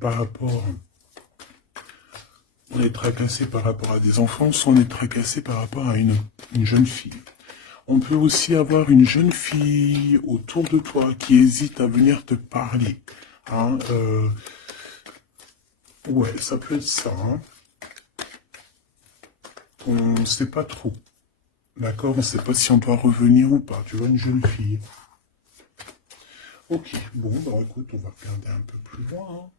par rapport... On est tracassé par rapport à des enfants, soit on est tracassé par rapport à une jeune fille. On peut aussi avoir une jeune fille autour de toi qui hésite à venir te parler. Hein, ouais, ça peut être ça. Hein. On ne sait pas trop. D'accord, on ne sait pas si on doit revenir ou pas. Tu vois, une jeune fille. Ok, bon, bah écoute, on va regarder un peu plus loin. Hein.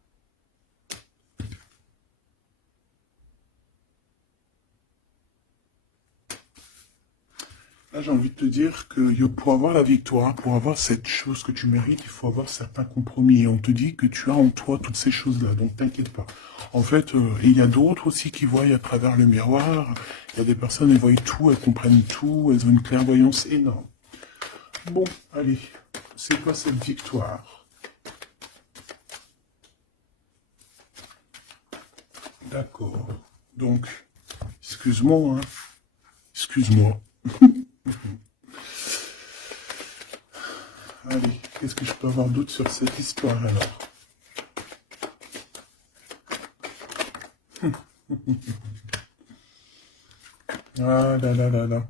Là, j'ai envie de te dire que pour avoir la victoire, pour avoir cette chose que tu mérites, il faut avoir certains compromis. Et on te dit que tu as en toi toutes ces choses-là, donc t'inquiète pas. En fait, il y a d'autres aussi qui voient à travers le miroir. Il y a des personnes, elles voient tout, elles comprennent tout, elles ont une clairvoyance énorme. Bon, allez, c'est quoi cette victoire? D'accord. Donc, excuse-moi, hein. Excuse-moi. Allez, qu'est-ce que je peux avoir d'autre sur cette histoire alors? Ah là là là là.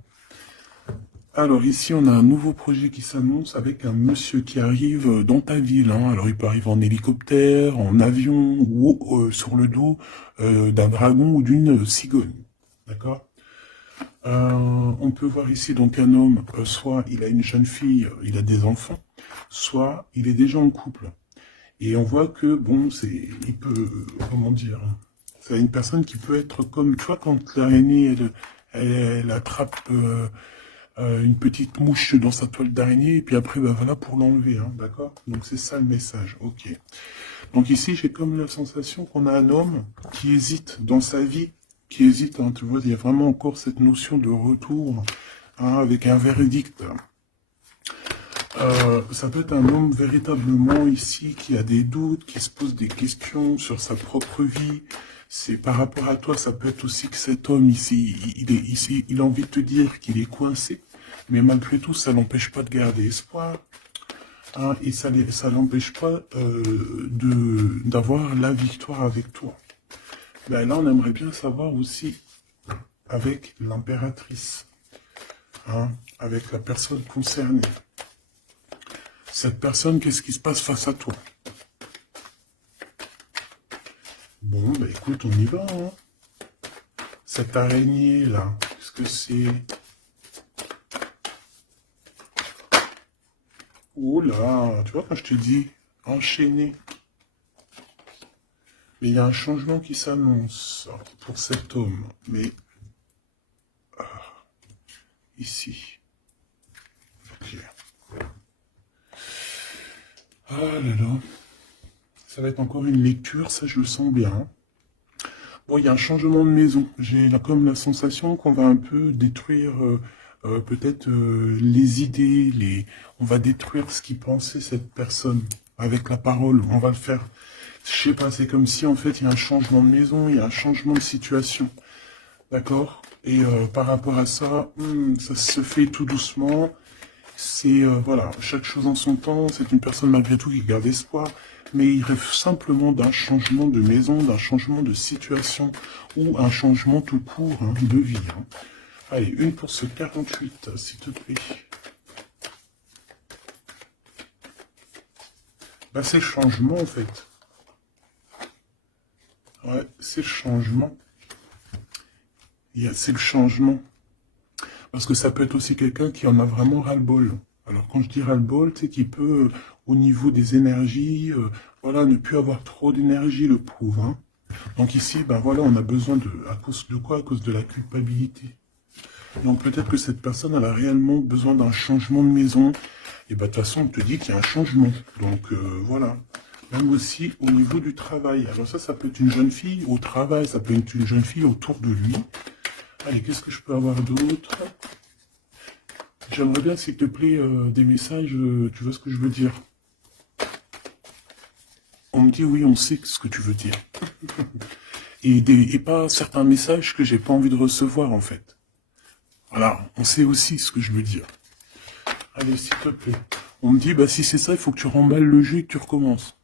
Alors ici, on a un nouveau projet qui s'annonce avec un monsieur qui arrive dans ta ville. Hein. Alors il peut arriver en hélicoptère, en avion ou sur le dos d'un dragon ou d'une cigogne. D'accord. On peut voir ici donc un homme, soit il a une jeune fille, il a des enfants, soit il est déjà en couple. Et on voit que, bon, il peut, comment dire, c'est une personne qui peut être comme, tu vois, quand l'araignée, elle attrape une petite mouche dans sa toile d'araignée, et puis après, bah voilà, pour l'enlever, hein, d'accord? Donc c'est ça le message, ok. Donc ici, j'ai comme la sensation qu'on a un homme qui hésite dans sa vie, qui hésite, hein, tu vois, il y a vraiment encore cette notion de retour, hein, avec un verdict. Ça peut être un homme véritablement ici qui a des doutes, qui se pose des questions sur sa propre vie. C'est par rapport à toi, ça peut être aussi que cet homme ici, il a envie de te dire qu'il est coincé, mais malgré tout, ça l'empêche pas de garder espoir. Hein, et ça l'empêche pas d'avoir la victoire avec toi. Ben là, on aimerait bien savoir aussi avec l'impératrice, hein, avec la personne concernée. Cette personne, qu'est-ce qui se passe face à toi? Bon, bah écoute, on y va. Hein. Cette araignée-là, qu'est-ce que c'est? Oh là, tu vois quand je te dis enchaîné. Mais il y a un changement qui s'annonce pour cet homme. Mais ici. Ok. Ah là là. Ça va être encore une lecture, ça je le sens bien. Bon, il y a un changement de maison. J'ai comme la sensation qu'on va un peu détruire peut-être les idées, on va détruire ce qui pensait cette personne avec la parole. On va le faire. Je sais pas, c'est comme si en fait il y a un changement de maison, il y a un changement de situation. D'accord? Et par rapport à ça, ça se fait tout doucement. C'est, voilà, chaque chose en son temps. C'est une personne malgré tout qui garde espoir. Mais il rêve simplement d'un changement de maison, d'un changement de situation ou un changement tout court hein, de vie. Hein. Allez, une pour ce 48, s'il te plaît. Bah, c'est le changement, en fait. Ouais, c'est le changement. C'est le changement. Parce que ça peut être aussi quelqu'un qui en a vraiment ras-le-bol. Alors quand je dis ras-le-bol, c'est qu'il peut, au niveau des énergies, voilà, ne plus avoir trop d'énergie, le prouve. Hein. Donc ici, ben voilà, on a besoin à cause de quoi? À cause de la culpabilité. Donc peut-être que cette personne, elle a réellement besoin d'un changement de maison. Et ben de toute façon, on te dit qu'il y a un changement. Donc voilà. Même aussi au niveau du travail. Alors ça peut être une jeune fille au travail, ça peut être une jeune fille autour de lui. Allez, qu'est-ce que je peux avoir d'autre? J'aimerais bien, s'il te plaît, des messages, tu vois ce que je veux dire? On me dit oui, on sait ce que tu veux dire. et pas certains messages que j'ai pas envie de recevoir, en fait. Voilà, on sait aussi ce que je veux dire. Allez, s'il te plaît. On me dit, bah si c'est ça, il faut que tu remballes le jeu et que tu recommences.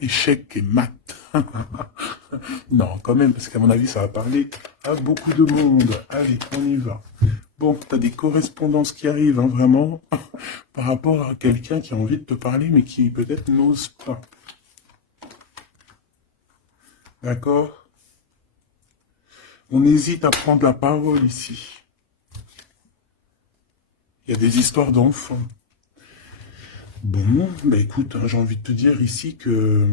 échec et maths. Non, quand même, parce qu'à mon avis, ça va parler à beaucoup de monde. Allez, on y va. Bon, t'as des correspondances qui arrivent, hein, vraiment, par rapport à quelqu'un qui a envie de te parler, mais qui peut-être n'ose pas. D'accord? On hésite à prendre la parole ici. Il y a des histoires d'enfants. Bon, bah écoute, hein, j'ai envie de te dire ici que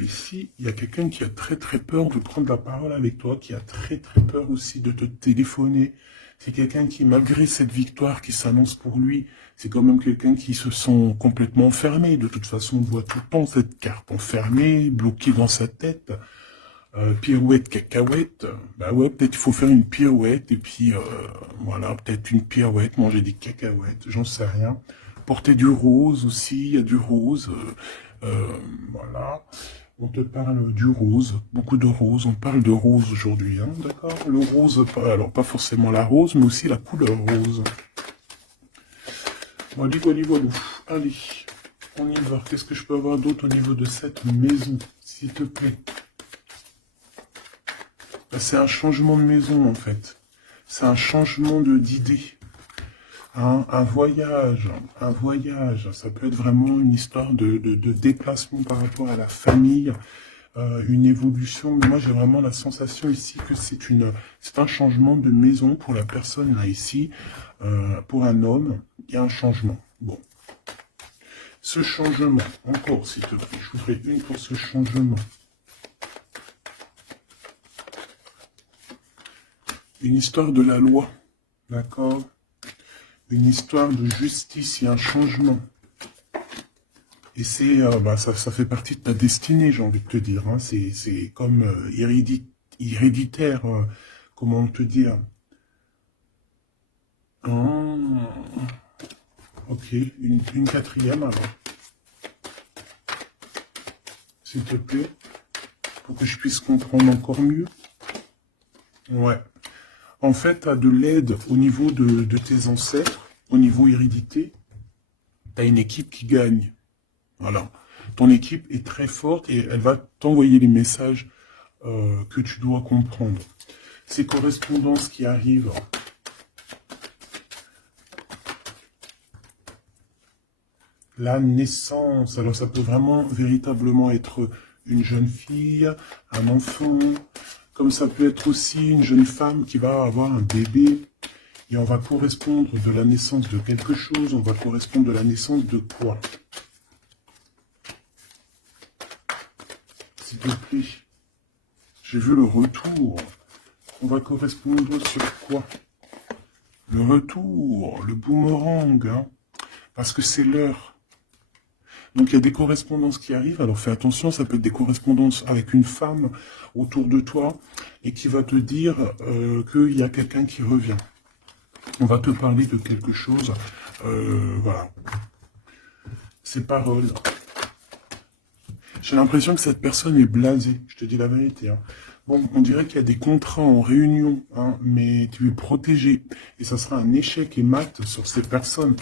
ici, il y a quelqu'un qui a très très peur de prendre la parole avec toi, qui a très très peur aussi de te téléphoner. C'est quelqu'un qui, malgré cette victoire qui s'annonce pour lui, c'est quand même quelqu'un qui se sent complètement enfermé. De toute façon, on voit tout le temps cette carte enfermée, bloquée dans sa tête. Pirouette, cacahuète, bah ouais, peut-être il faut faire une pirouette, et puis voilà, peut-être une pirouette, manger des cacahuètes, j'en sais rien. Porter du rose aussi, il y a du rose, voilà. On te parle du rose, beaucoup de rose, on parle de rose aujourd'hui, hein, d'accord? Le rose, alors pas forcément la rose, mais aussi la couleur rose. Voilà, voilà, voilà. Allez, on y va. Qu'est-ce que je peux avoir d'autre au niveau de cette maison, s'il te plaît? C'est un changement de maison, en fait. C'est un changement d'idée. Hein, un voyage. Ça peut être vraiment une histoire de déplacement par rapport à la famille, une évolution. Mais moi, j'ai vraiment la sensation ici que c'est un changement de maison pour la personne, là, ici. Pour un homme, il y a un changement. Bon. Ce changement, encore, s'il te plaît, je voudrais une pour ce changement. Une histoire de la loi, d'accord? Une histoire de justice, il y a un changement. Et c'est, ça fait partie de ta destinée, j'ai envie de te dire. Hein. C'est comme héréditaire, comment te dire. Ah, ok, une quatrième alors. S'il te plaît, pour que je puisse comprendre encore mieux. Ouais. En fait, tu as de l'aide au niveau de tes ancêtres, au niveau hérédité. Tu as une équipe qui gagne. Voilà. Ton équipe est très forte et elle va t'envoyer les messages que tu dois comprendre. Ces correspondances qui arrivent. La naissance. Alors ça peut vraiment, véritablement être une jeune fille, un enfant, comme ça peut être aussi une jeune femme qui va avoir un bébé. Et on va correspondre de la naissance de quelque chose, on va correspondre de la naissance de quoi? S'il te plaît. J'ai vu le retour. On va correspondre sur quoi? Le retour, le boomerang, hein, parce que c'est l'heure. Donc il y a des correspondances qui arrivent, alors fais attention, ça peut être des correspondances avec une femme autour de toi, et qui va te dire qu'il y a quelqu'un qui revient. On va te parler de quelque chose, voilà. Ces paroles. J'ai l'impression que cette personne est blasée, je te dis la vérité. Hein. Bon, on dirait qu'il y a des contrats en réunion, hein, mais tu es protégé. Et ça sera un échec et mat sur ces personnes,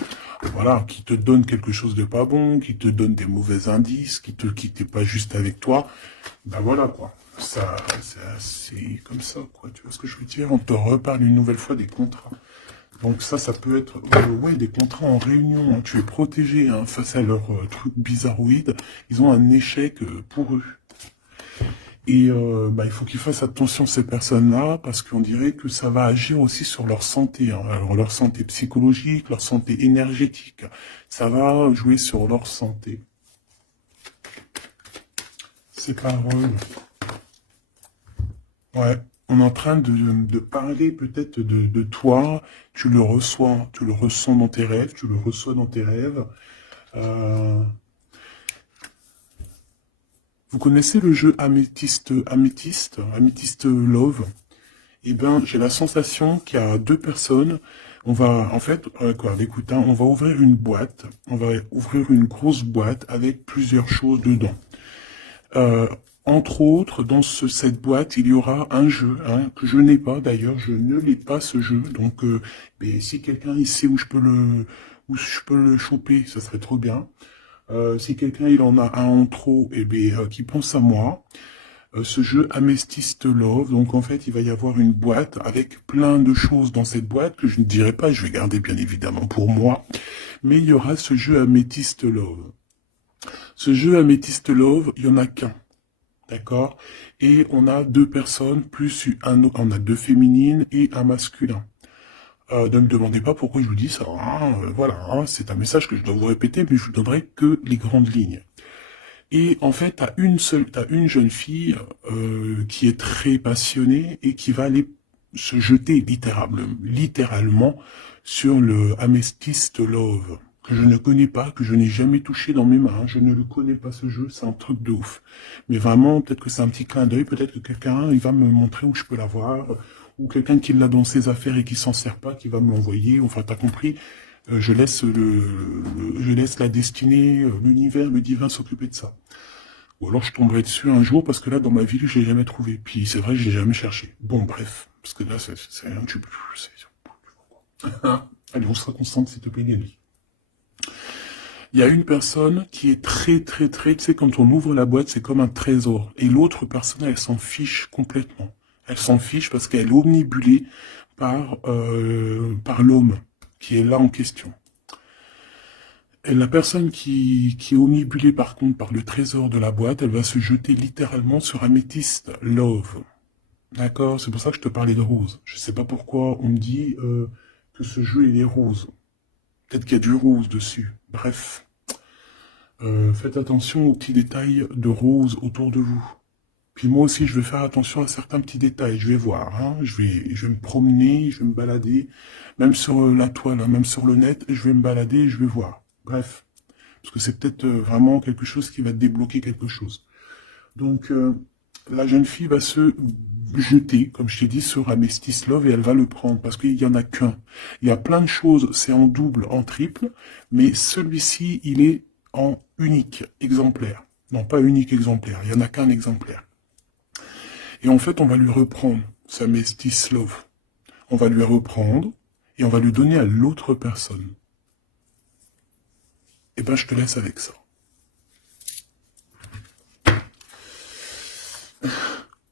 voilà, qui te donnent quelque chose de pas bon, qui te donnent des mauvais indices, qui te quittent pas juste avec toi. Ben voilà, quoi. Ça, c'est comme ça, quoi. Tu vois ce que je veux dire? On te reparle une nouvelle fois des contrats. Donc ça peut être ouais, des contrats en réunion. Hein. Tu es protégé hein, face à leurs trucs bizarroïdes. Ils ont un échec pour eux. Et il faut qu'ils fassent attention ces personnes-là parce qu'on dirait que ça va agir aussi sur leur santé. Hein. Alors leur santé psychologique, leur santé énergétique. Ça va jouer sur leur santé. Ces paroles. Ouais. On est en train de parler peut-être de toi, tu le ressens dans tes rêves, tu le reçois dans tes rêves. Vous connaissez le jeu Améthyste Love? Eh bien, j'ai la sensation qu'il y a deux personnes. On va, en fait, écoute, hein, on va ouvrir une boîte. On va ouvrir une grosse boîte avec plusieurs choses dedans. Entre autres, dans cette boîte, il y aura un jeu hein, que je n'ai pas. D'ailleurs, je ne l'ai pas ce jeu. Donc, si quelqu'un sait où je peux le choper, ça serait trop bien. Si quelqu'un il en a un en trop, eh bien, qui pense à moi. Ce jeu Amethyst Love, donc en fait il va y avoir une boîte avec plein de choses dans cette boîte que je ne dirai pas, je vais garder bien évidemment pour moi, mais il y aura ce jeu Amethyst Love. Ce jeu Amethyst Love, il y en a qu'un. D'accord? Et on a deux personnes, plus on a deux féminines et un masculin. Ne me demandez pas pourquoi je vous dis ça. Hein, voilà, hein, c'est un message que je dois vous répéter, mais je vous donnerai que les grandes lignes. Et en fait, t'as une jeune fille qui est très passionnée et qui va aller se jeter littéralement sur le Amethyst Love, que je ne connais pas, que je n'ai jamais touché dans mes mains. Je ne le connais pas ce jeu, c'est un truc de ouf. Mais vraiment, peut-être que c'est un petit clin d'œil, peut-être que quelqu'un, il va me montrer où je peux l'avoir, ou quelqu'un qui l'a dans ses affaires et qui s'en sert pas, qui va me l'envoyer. Enfin, t'as compris. Je laisse la destinée, l'univers, le divin s'occuper de ça. Ou alors je tomberai dessus un jour parce que là, dans ma ville, je l'ai jamais trouvé. Puis c'est vrai, je l'ai jamais cherché. Bon, bref. Parce que là, c'est un tube. Allez, on sera constante, s'il te plaît, Nelly. Il y a une personne qui est très, tu sais, quand on ouvre la boîte, c'est comme un trésor. Et l'autre personne, elle s'en fiche complètement. Elle s'en fiche parce qu'elle est omnibulée par l'homme qui est là en question. Et la personne qui est omnibulée par contre par le trésor de la boîte, elle va se jeter littéralement sur Amethyst Love. D'accord? C'est pour ça que je te parlais de rose. Je sais pas pourquoi on me dit que ce jeu il est rose. Peut-être qu'il y a du rose dessus. Bref. Faites attention aux petits détails de rose autour de vous. Puis moi aussi, je vais faire attention à certains petits détails. Je vais voir. Hein. Je vais me promener, je vais me balader. Même sur la toile, hein, même sur le net, je vais me balader et je vais voir. Bref. Parce que c'est peut-être vraiment quelque chose qui va débloquer quelque chose. Donc, la jeune fille va se jeter, comme je t'ai dit, sur Amethyst Love et elle va le prendre parce qu'il n'y en a qu'un. Il y a plein de choses, c'est en double, en triple, mais celui-ci, il est en unique exemplaire. Non, pas unique exemplaire, il n'y en a qu'un exemplaire. Et en fait, on va lui reprendre sa Amethyst Love. On va lui reprendre et on va lui donner à l'autre personne. Eh ben, je te laisse avec ça.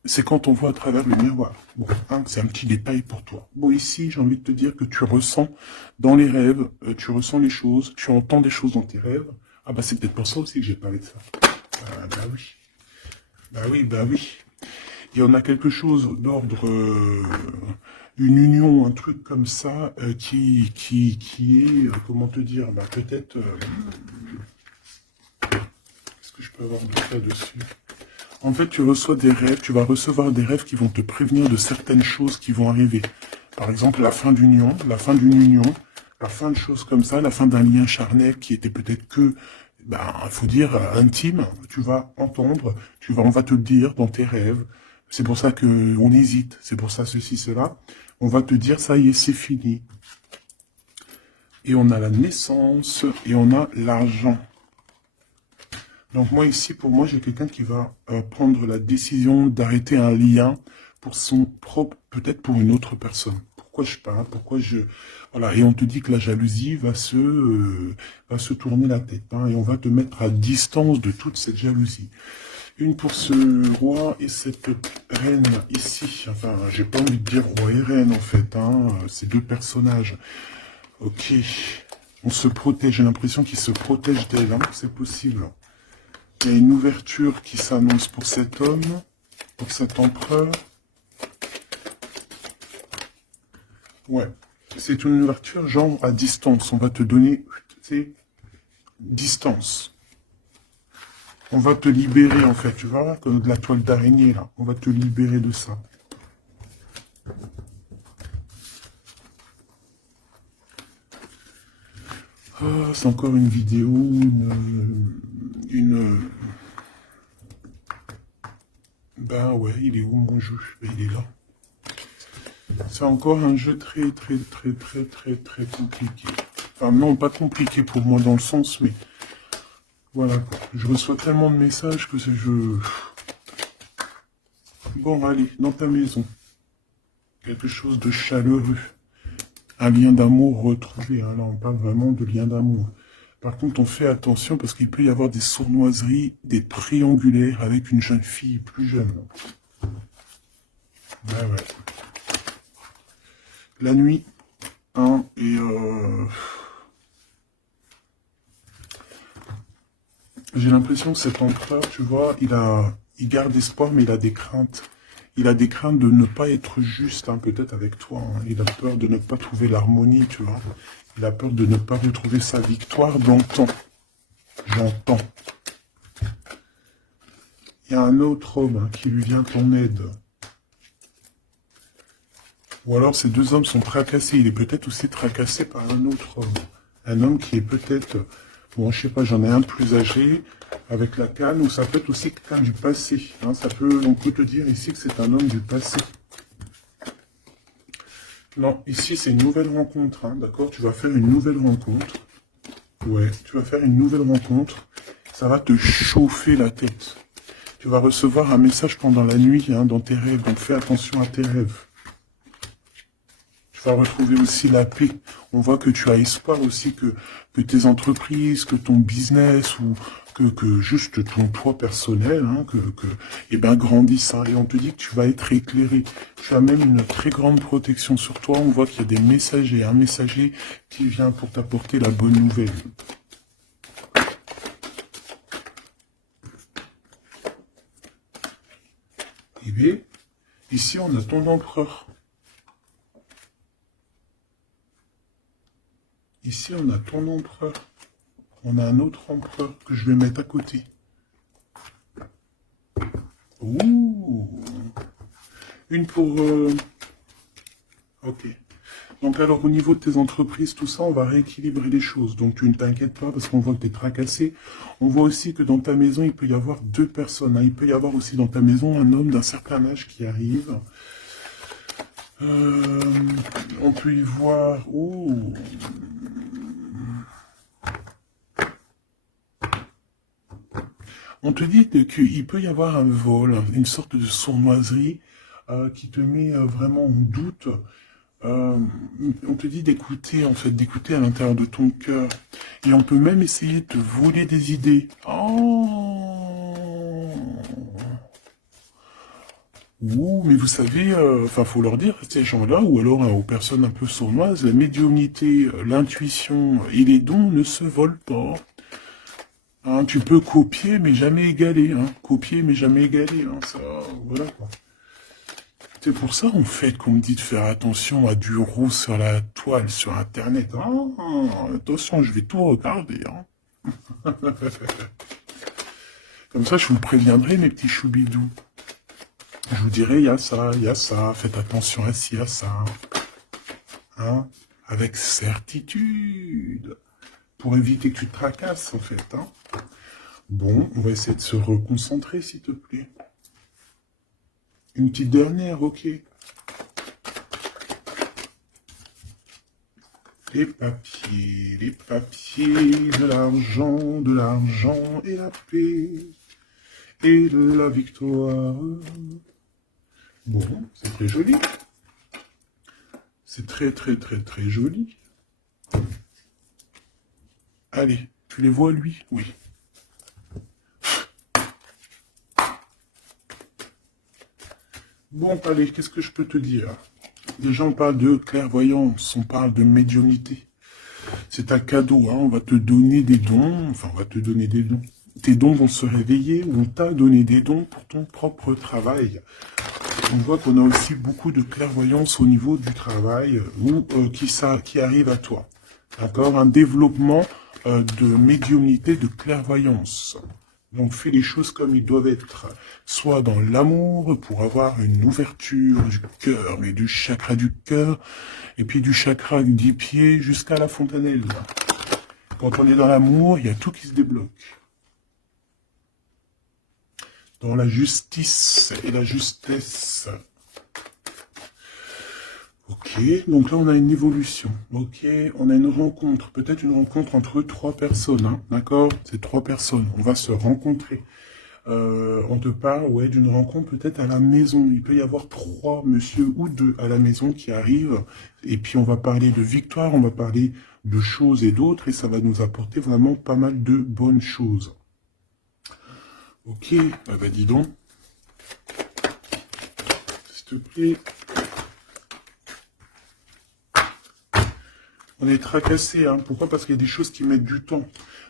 C'est quand on voit à travers le miroir. Bon, hein, c'est un petit détail pour toi. Bon, ici, j'ai envie de te dire que tu ressens dans les rêves, tu ressens les choses, tu entends des choses dans tes rêves. Ah bah c'est peut-être pour ça aussi que j'ai parlé de ça. Ah bah oui. Bah oui, bah oui. Et on a quelque chose d'ordre, une union, un truc comme ça, qui est, comment te dire, bah peut-être, est-ce que je peux avoir de ça dessus? En fait, tu reçois des rêves, tu vas recevoir des rêves qui vont te prévenir de certaines choses qui vont arriver. Par exemple, la fin d'une union, la fin de choses comme ça, la fin d'un lien charnel qui était peut-être que, ben, faut dire, intime. Tu vas entendre, on va te le dire dans tes rêves. C'est pour ça que on hésite, c'est pour ça ceci, cela. On va te dire, ça y est, c'est fini. Et on a la naissance, et on a l'argent. Donc moi ici, pour moi, j'ai quelqu'un qui va prendre la décision d'arrêter un lien pour son propre, peut-être pour une autre personne. Pourquoi je parle, voilà, et on te dit que la jalousie va se tourner la tête, hein, et on va te mettre à distance de toute cette jalousie. Une pour ce roi et cette reine ici. Enfin, j'ai pas envie de dire roi et reine en fait, hein, ces deux personnages. Ok, on se protège, j'ai l'impression qu'ils se protègent d'elle, hein, c'est possible. Il y a une ouverture qui s'annonce pour cet homme, pour cet empereur. Ouais, c'est une ouverture genre à distance. On va te donner, tu sais, distance. On va te libérer en fait, tu vois, comme de la toile d'araignée là. On va te libérer de ça. Ah, c'est encore une vidéo, Ben ouais, il est où mon jeu? Ben, il est là. C'est encore un jeu très compliqué. Enfin non, pas compliqué pour moi dans le sens, mais voilà quoi. Je reçois tellement de messages que c'est je... Bon, allez, dans ta maison. Quelque chose de chaleureux. Un lien d'amour retrouvé. Hein. Là, on parle vraiment de lien d'amour. Par contre, on fait attention parce qu'il peut y avoir des sournoiseries, des triangulaires avec une jeune fille plus jeune. Ouais, ouais. La nuit, hein, et j'ai l'impression que cet empereur, tu vois, il garde espoir, mais il a des craintes. Il a des craintes de ne pas être juste, hein, peut-être avec toi. Hein. Il a peur de ne pas trouver l'harmonie, tu vois. Il a peur de ne pas retrouver sa victoire dans le temps. J'entends. Il y a un autre homme hein, qui lui vient en aide. Ou alors ces deux hommes sont tracassés. Il est peut-être aussi tracassé par un autre homme. Un homme qui est peut-être... Bon, je sais pas, j'en ai un plus âgé, avec la canne, ou ça peut être aussi quelqu'un du passé. Hein, on peut te dire ici que c'est un homme du passé. Non, ici c'est une nouvelle rencontre, hein, d'accord? Tu vas faire une nouvelle rencontre. Ouais, tu vas faire une nouvelle rencontre. Ça va te chauffer la tête. Tu vas recevoir un message pendant la nuit, hein, dans tes rêves, donc fais attention à tes rêves. Tu vas retrouver aussi la paix. On voit que tu as espoir aussi que tes entreprises, que ton business ou que juste ton toi personnel, hein, eh ben, grandissent. Hein, et on te dit que tu vas être éclairé. Tu as même une très grande protection sur toi. On voit qu'il y a des messagers, un messager qui vient pour t'apporter la bonne nouvelle. Eh bien, ici on a ton empereur. Ici, on a ton empereur. On a un autre empereur que je vais mettre à côté. Ouh. Une pour... Ok. Donc alors, au niveau de tes entreprises, tout ça, on va rééquilibrer les choses. Donc, tu ne t'inquiètes pas parce qu'on voit que tu es tracassé. On voit aussi que dans ta maison, il peut y avoir deux personnes. Hein. Il peut y avoir aussi dans ta maison un homme d'un certain âge qui arrive. On peut y voir... Oh. On te dit qu'il peut y avoir un vol, une sorte de sournoiserie qui te met vraiment en doute. On te dit d'écouter, en fait, d'écouter à l'intérieur de ton cœur. Et on peut même essayer de te voler des idées. Oh. Ouh, mais vous savez, enfin, faut leur dire, ces gens-là, ou alors aux personnes un peu sournoises, la médiumnité, l'intuition et les dons ne se volent pas. Hein, tu peux copier, mais jamais égaler. Hein. Copier, mais jamais égaler. Hein. Ça, voilà, quoi. C'est pour ça, en fait, qu'on me dit de faire attention à du roux sur la toile, sur Internet. Ah, attention, je vais tout regarder. Hein. Comme ça, je vous préviendrai, mes petits choubidous. Je vous dirai, il y a ça, faites attention à ci, à ça. Hein. Avec certitude. Pour éviter que tu te tracasses, en fait. Hein. Bon, on va essayer de se reconcentrer, s'il te plaît. Une petite dernière, ok. Les papiers, de l'argent et la paix, et la victoire. Bon, c'est très joli. C'est très, très, très, très joli. Allez, tu les vois, lui? Oui. Bon, allez, qu'est-ce que je peux te dire? Déjà, on parle de clairvoyance, on parle de médiumnité. C'est un cadeau, hein, on va te donner des dons, enfin, on va te donner des dons. Tes dons vont se réveiller, on t'a donné des dons pour ton propre travail. On voit qu'on a aussi beaucoup de clairvoyance au niveau du travail ou qui arrive à toi. D'accord? Un développement de médiumnité, de clairvoyance. Donc fais les choses comme ils doivent être. Soit dans l'amour pour avoir une ouverture du cœur, mais du chakra du cœur, et puis du chakra du pied jusqu'à la fontanelle. Quand on est dans l'amour, il y a tout qui se débloque. Dans la justice et la justesse. Ok, donc là on a une évolution. Ok, on a une rencontre, peut-être une rencontre entre trois personnes, hein, d'accord? C'est trois personnes, on va se rencontrer. On te parle, ouais, d'une rencontre peut-être à la maison. Il peut y avoir 3 monsieur ou 2 à la maison qui arrivent. Et puis on va parler de victoire, on va parler de choses et d'autres. Et ça va nous apporter vraiment pas mal de bonnes choses. Ok, bah dis donc. S'il te plaît. On est tracassé, hein. Pourquoi? Parce qu'il y a des choses qui mettent du temps.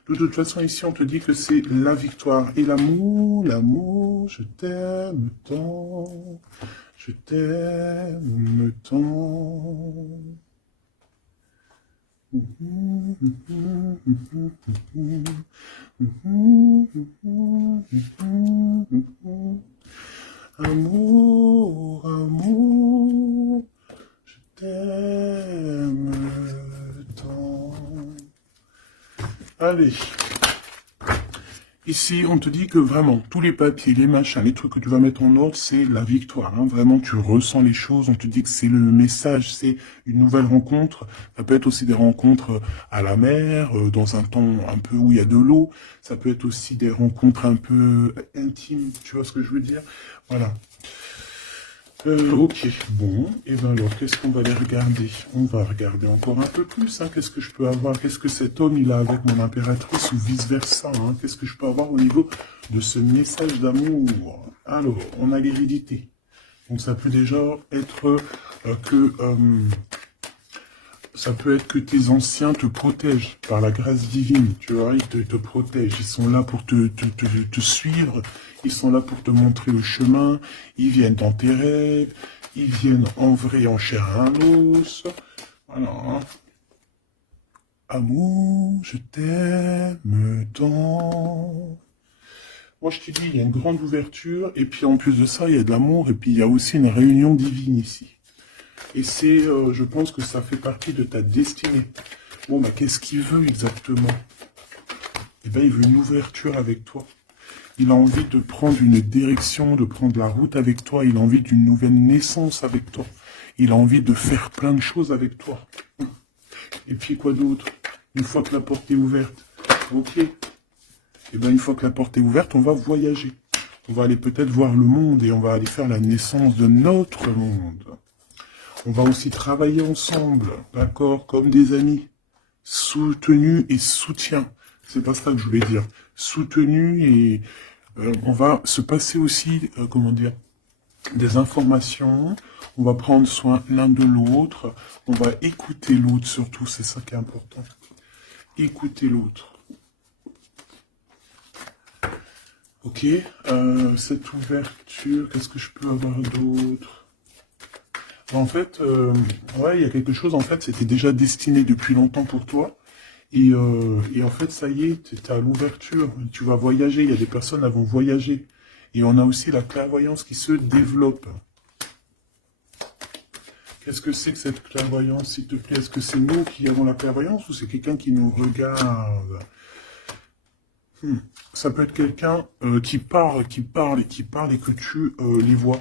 De toute façon, ici, on te dit que c'est la victoire. Et l'amour, l'amour, je t'aime tant, je t'aime tant. Amour, amour, je t'aime tant. Allez. Ici, on te dit que vraiment, tous les papiers, les machins, les trucs que tu vas mettre en ordre, c'est la victoire. Hein. Vraiment, tu ressens les choses. On te dit que c'est le message, c'est une nouvelle rencontre. Ça peut être aussi des rencontres à la mer, dans un temps un peu où il y a de l'eau. Ça peut être aussi des rencontres un peu intimes. Tu vois ce que je veux dire? Voilà. Ok, bon, et ben alors, qu'est-ce qu'on va aller regarder? On va regarder encore un peu plus, hein. Qu'est-ce que je peux avoir? Qu'est-ce que cet homme, il a avec mon impératrice ou vice-versa, hein? Qu'est-ce que je peux avoir au niveau de ce message d'amour? Alors, on a l'hérédité. Donc, ça peut déjà être ça peut être que tes anciens te protègent par la grâce divine, tu vois, ils te protègent, ils sont là pour te suivre, ils sont là pour te montrer le chemin, ils viennent dans tes rêves, ils viennent en vrai, en chair et en os, voilà. Hein. Amour, je t'aime tant. Moi, je te dis, il y a une grande ouverture, et puis en plus de ça, il y a de l'amour, et puis il y a aussi une réunion divine ici. Et c'est, je pense que ça fait partie de ta destinée. Bon, bah, qu'est-ce qu'il veut exactement? Eh bien, il veut une ouverture avec toi. Il a envie de prendre une direction, de prendre la route avec toi. Il a envie d'une nouvelle naissance avec toi. Il a envie de faire plein de choses avec toi. Et puis, quoi d'autre? Une fois que la porte est ouverte. Ok. Eh bien, une fois que la porte est ouverte, on va voyager. On va aller peut-être voir le monde et on va aller faire la naissance de notre monde. On va aussi travailler ensemble, d'accord, comme des amis, soutenus et soutien. C'est pas ça que je voulais dire. Soutenus et on va se passer aussi, comment dire, des informations. On va prendre soin l'un de l'autre. On va écouter l'autre surtout, c'est ça qui est important. Écouter l'autre. Ok, cette ouverture, qu'est-ce que je peux avoir d'autre? En fait, ouais, il y a quelque chose, en fait, c'était déjà destiné depuis longtemps pour toi. Et en fait, ça y est, tu es à l'ouverture, tu vas voyager, il y a des personnes qui vont voyager. Et on a aussi la clairvoyance qui se développe. Qu'est-ce que c'est que cette clairvoyance, s'il te plaît? Est-ce que c'est nous qui avons la clairvoyance ou c'est quelqu'un qui nous regarde? Ça peut être quelqu'un qui parle et que tu les vois.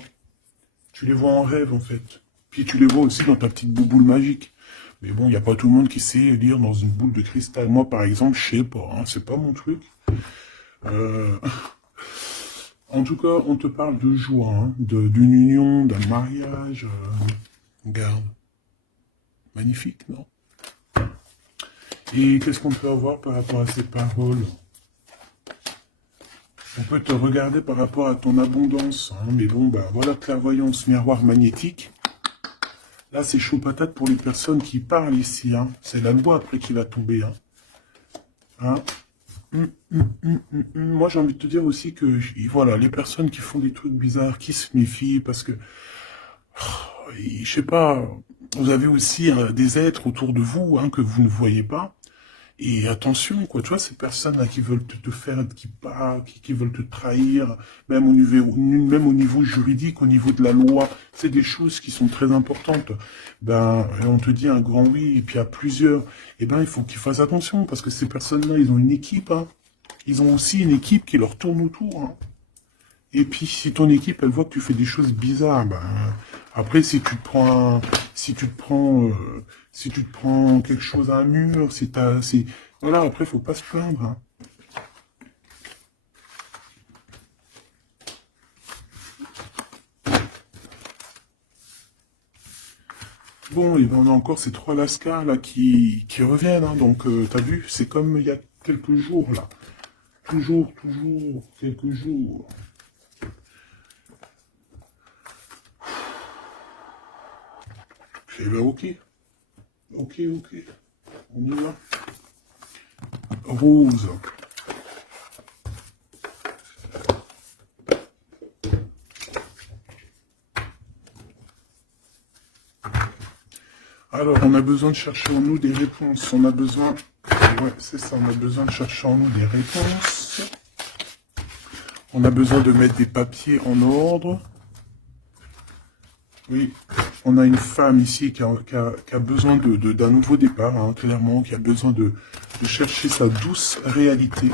Tu les vois en rêve, en fait. Puis tu les vois aussi dans ta petite bouboule magique. Mais bon, il n'y a pas tout le monde qui sait lire dans une boule de cristal. Moi, par exemple, je sais pas, hein, c'est pas mon truc. En tout cas, on te parle de joie, hein, d'une union, d'un mariage. Regarde. Magnifique, non? Et qu'est-ce qu'on peut avoir par rapport à ces paroles? On peut te regarder par rapport à ton abondance. Hein, mais bon, bah voilà, clairvoyance, miroir magnétique. Là, c'est chaud patate pour les personnes qui parlent ici. Hein. C'est la loi après qui va tomber. Hein. Hein. Moi, j'ai envie de te dire aussi que, voilà, les personnes qui font des trucs bizarres, qui se méfient, parce que, je sais pas, vous avez aussi des êtres autour de vous hein, que vous ne voyez pas. Et attention, quoi, tu vois, ces personnes-là qui veulent te faire, qui veulent te trahir, même au niveau juridique, au niveau de la loi, c'est des choses qui sont très importantes. Ben, on te dit un grand oui, et puis à plusieurs, eh ben, il faut qu'ils fassent attention, parce que ces personnes-là, ils ont une équipe, hein. Ils ont aussi une équipe qui leur tourne autour, hein. Et puis, si ton équipe, elle voit que tu fais des choses bizarres, ben, après, si tu te prends, si tu te prends quelque chose à un mur, voilà, après, faut pas se plaindre, hein. Bon, et ben on a encore ces 3 lascars là qui reviennent, hein. Donc t'as vu, c'est comme il y a quelques jours là. Toujours, quelques jours. Eh ben ok. Ok. On y va. Rose. Alors, on a besoin de chercher en nous des réponses. On a besoin... Ouais, c'est ça, on a besoin de chercher en nous des réponses. On a besoin de mettre des papiers en ordre. Oui, on a une femme ici qui a besoin d'un nouveau départ, hein, clairement, qui a besoin de chercher sa douce réalité.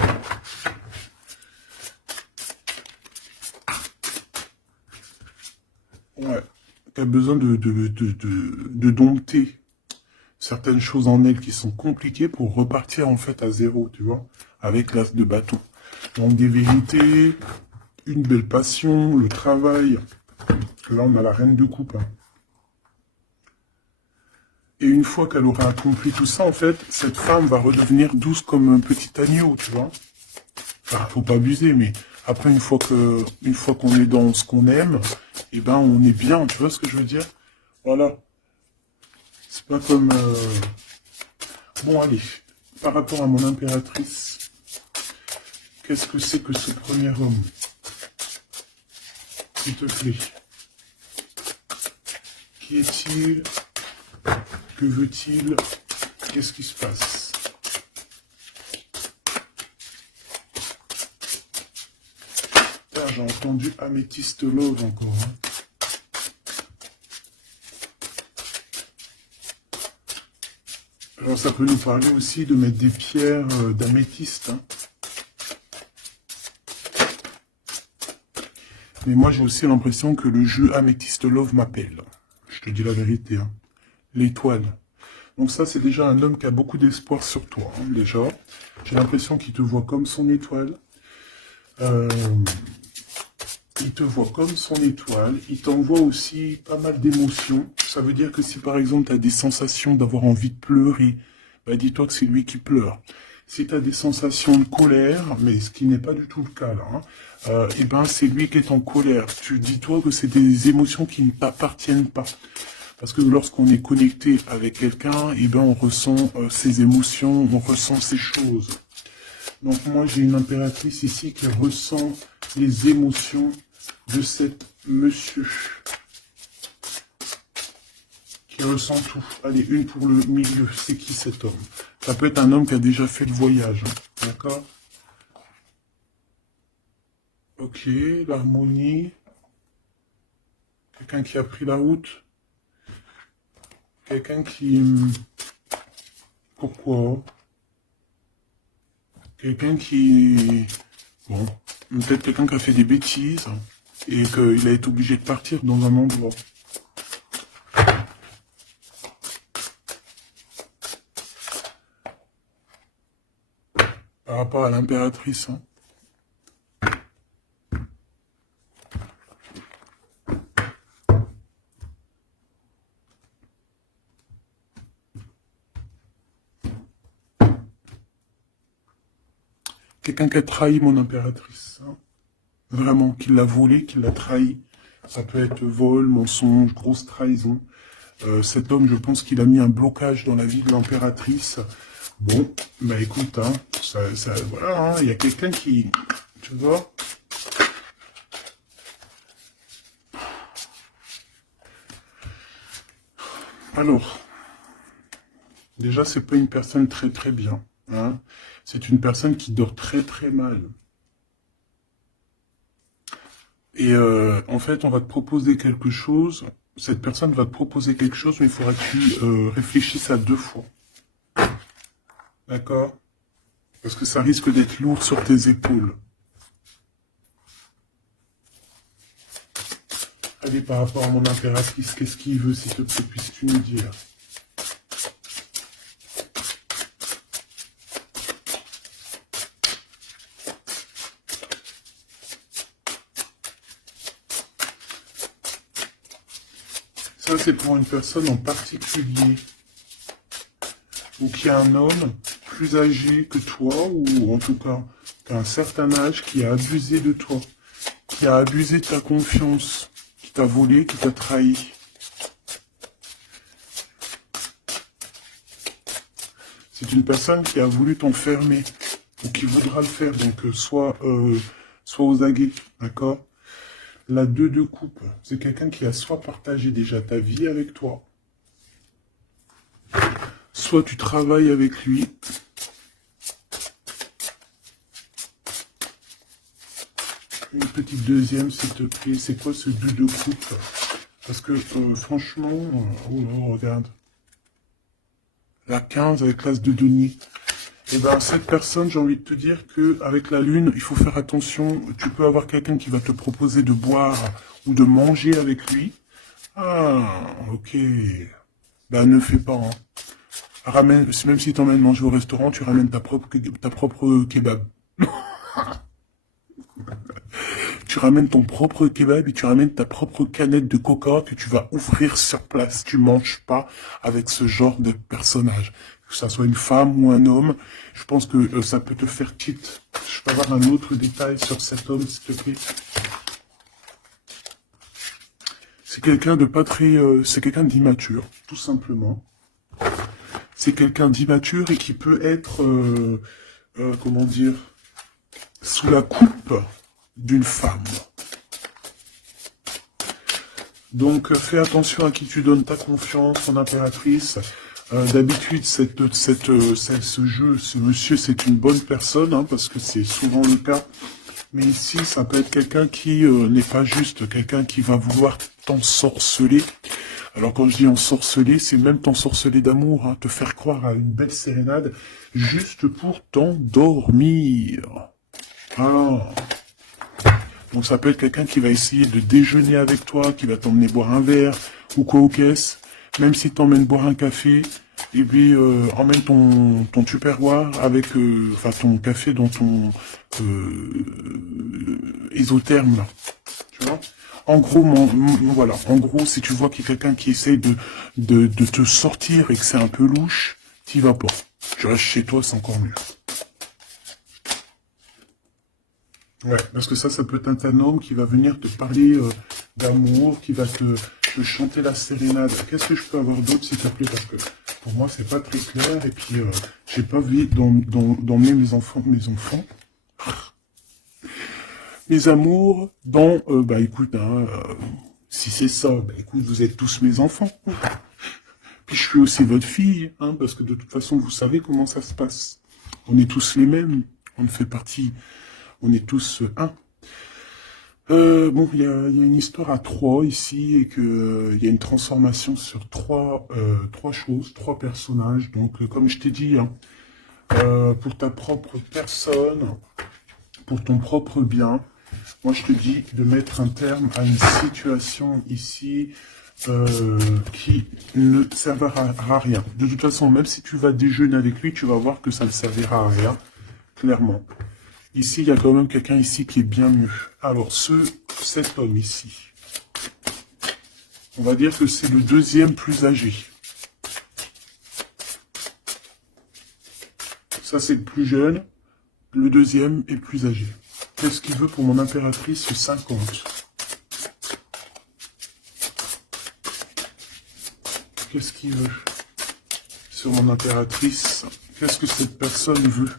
Ouais, qui a besoin de dompter certaines choses en elle qui sont compliquées pour repartir en fait à zéro, tu vois, avec l'as de bâton. Donc des vérités, une belle passion, le travail. Là, on a la reine de coupe. Hein. Et une fois qu'elle aura accompli tout ça, en fait, cette femme va redevenir douce comme un petit agneau, tu vois. Enfin, faut pas abuser, mais après, une fois qu'on est dans ce qu'on aime, eh ben, on est bien, tu vois ce que je veux dire? Voilà. C'est pas comme... Bon, allez. Par rapport à mon impératrice, qu'est-ce que c'est que ce premier homme? S'il te plaît. Qui est-il? Que veut-il? Qu'est-ce qui se passe? J'ai entendu Améthyste Love encore. Hein. Alors ça peut nous parler aussi de mettre des pierres d'améthyste. Hein. Mais moi j'ai aussi l'impression que le jeu Améthyste Love m'appelle. Je te dis la vérité. Hein. L'étoile. Donc ça c'est déjà un homme qui a beaucoup d'espoir sur toi. Hein, déjà. J'ai l'impression qu'il te voit comme son étoile. Il te voit comme son étoile, il t'envoie aussi pas mal d'émotions. Ça veut dire que si par exemple tu as des sensations d'avoir envie de pleurer, bah dis-toi que c'est lui qui pleure. Si tu as des sensations de colère, mais ce qui n'est pas du tout le cas là, hein, et ben c'est lui qui est en colère. Tu dis-toi que c'est des émotions qui ne t'appartiennent pas. Parce que lorsqu'on est connecté avec quelqu'un, et ben on ressent ses émotions, on ressent ses choses. Donc moi j'ai une impératrice ici qui ressent les émotions de cet monsieur. Qui ressent tout. Allez, une pour le milieu. C'est qui cet homme? Ça peut être un homme qui a déjà fait le voyage. Hein. D'accord? Ok, l'harmonie. Quelqu'un qui a pris la route. Quelqu'un qui... Pourquoi? Quelqu'un qui... Bon, peut-être quelqu'un qui a fait des bêtises et qu'il a été obligé de partir dans un endroit. Par rapport à l'impératrice. Hein. Quelqu'un qui a trahi mon impératrice. Hein. Vraiment, qui l'a volé, qui l'a trahi. Ça peut être vol, mensonge, grosse trahison. Cet homme, je pense qu'il a mis un blocage dans la vie de l'impératrice. Bon, bah écoute, hein, voilà, hein, il y a quelqu'un qui... Tu vois? Alors, déjà, c'est pas une personne très très bien. Hein. C'est une personne qui dort très très mal. Et en fait, on va te proposer quelque chose. Cette personne va te proposer quelque chose, mais il faudra que tu réfléchisses à 2 fois. D'accord? Parce que ça risque d'être lourd sur tes épaules. Allez, par rapport à mon impératrice, qu'est-ce qu'il veut, s'il te plaît, puisses-tu nous dire? Ça, c'est pour une personne en particulier. Donc, il y a un homme plus âgé que toi, ou en tout cas, qu'à un certain âge, qui a abusé de toi, qui a abusé de ta confiance, qui t'a volé, qui t'a trahi. C'est une personne qui a voulu t'enfermer, ou qui voudra le faire, donc soit aux aguets, d'accord? La 2 de coupe, c'est quelqu'un qui a soit partagé déjà ta vie avec toi, soit tu travailles avec lui. Une petite deuxième, s'il te plaît. C'est quoi ce 2 de coupe? Parce que, franchement... oh, regarde. La 15 avec l'as de denier. Et ben, cette personne, j'ai envie de te dire que avec la lune, il faut faire attention. Tu peux avoir quelqu'un qui va te proposer de boire ou de manger avec lui. Ah, ok. Ben, ne fais pas, hein. Ramène, même si t'emmènes manger au restaurant, tu ramènes ta propre kebab. Tu ramènes ton propre kebab et tu ramènes ta propre canette de coca que tu vas ouvrir sur place. Tu manges pas avec ce genre de personnage. Que ça soit une femme ou un homme, je pense que ça peut te faire tilt. Je peux avoir un autre détail sur cet homme, s'il te plaît. C'est quelqu'un de pas très... c'est quelqu'un d'immature, tout simplement. C'est quelqu'un d'immature et qui peut être... comment dire... sous la coupe d'une femme. Donc, fais attention à qui tu donnes ta confiance, ton impératrice. D'habitude, ce monsieur, c'est une bonne personne, hein, parce que c'est souvent le cas. Mais ici, ça peut être quelqu'un qui n'est pas juste, quelqu'un qui va vouloir t'ensorceler. Alors, quand je dis ensorceler, c'est même t'ensorceler d'amour, hein, te faire croire à une belle sérénade, juste pour t'endormir. Alors... donc ça peut être quelqu'un qui va essayer de déjeuner avec toi, qui va t'emmener boire un verre, ou quoi aux caisses. Même si t'emmènes boire un café, et puis emmène ton tupperware avec, enfin ton café dans ton isotherme là. Tu vois? En gros, voilà. En gros, si tu vois qu'il y a quelqu'un qui essaye de te sortir et que c'est un peu louche, t'y vas pas. Tu restes chez toi, c'est encore mieux. Ouais, parce que ça peut être un homme qui va venir te parler d'amour, qui va te chanter la sérénade. Qu'est-ce que je peux avoir d'autre, s'il te plaît? Parce que pour moi, c'est pas très clair. Et puis, j'ai pas envie d'emmener mes enfants, mes amours, dans... bah écoute, hein, si c'est ça, bah écoute, vous êtes tous mes enfants. Puis je suis aussi votre fille, hein, parce que de toute façon, vous savez comment ça se passe. On est tous les mêmes. On fait partie... on est tous un. Bon, il y a une histoire à 3 ici, et que il y a une transformation sur trois choses, 3 personnages. Donc, comme je t'ai dit, hein, pour ta propre personne, pour ton propre bien, moi je te dis de mettre un terme à une situation ici qui ne servira à rien. De toute façon, même si tu vas déjeuner avec lui, tu vas voir que ça ne servira à rien, clairement. Ici, il y a quand même quelqu'un ici qui est bien mieux. Alors, cet homme ici, on va dire que c'est le deuxième plus âgé. Ça, c'est le plus jeune. Le deuxième est le plus âgé. Qu'est-ce qu'il veut pour mon impératrice 50? Qu'est-ce qu'il veut sur mon impératrice? Qu'est-ce que cette personne veut?